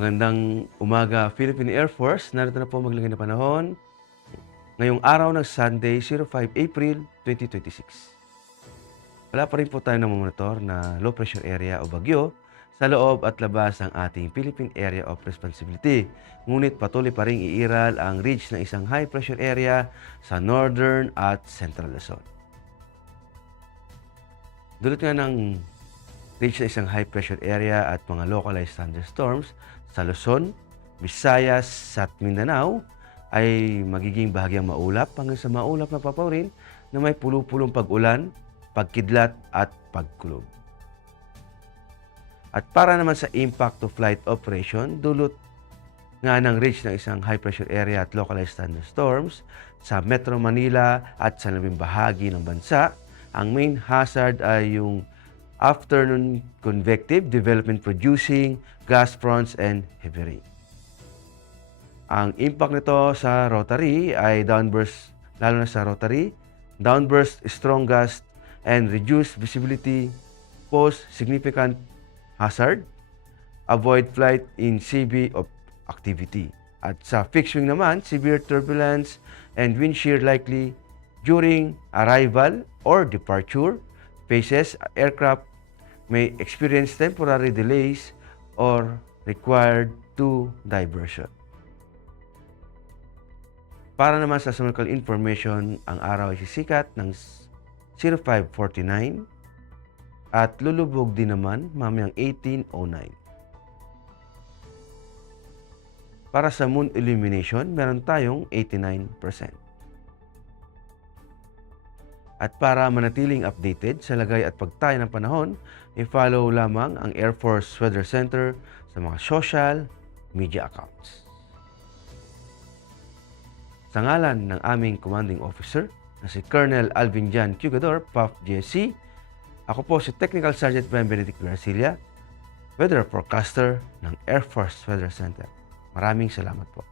Magandang umaga, Philippine Air Force. Narito na po maglagay na panahon. Ngayong araw ng Sunday, 05 April 2026. Wala pa rin po tayo namomonitor na low pressure area o bagyo sa loob at labas ng ating Philippine Area of Responsibility. Ngunit patuloy pa rin iiral ang ridge ng isang high pressure area sa northern at central Luzon. Dulot nga ng ridge na isang high pressure area at mga localized thunderstorms sa Luzon, Visayas at Mindanao ay magiging bahagyang maulap hanggang sa maulap na papaw rin na may pulupulong pag-ulan, pagkidlat at pagkulog. At para naman sa impact to flight operation, dulot nga ng ridge ng isang high pressure area at localized thunderstorms sa Metro Manila at sa labing bahagi ng bansa, ang main hazard ay yung afternoon convective development producing gas fronts and heavy rain. Ang impact nito sa rotary ay downburst, lalo na sa rotary, downburst, strong gust, and reduced visibility pose significant hazard. Avoid flight in CB of activity. At sa fixed wing naman, severe turbulence and wind shear likely during arrival or departure phases. Aircraft may experience temporary delays or required to diversion. Para naman sa astronomical information, ang araw ay sisikat ng 05:49 at lulubog din naman mamayang 18:09. Para sa moon illumination, meron tayong 89%. At para manatiling updated sa lagay at pagtayo ng panahon, i-follow lamang ang Air Force Weather Center sa mga social media accounts. Sa ngalan ng aming commanding officer na si Colonel Alvin Jan Cugador, PAF GSC, ako po si Technical Sergeant Ben Benedict Garcilia, Weather Forecaster ng Air Force Weather Center. Maraming salamat po.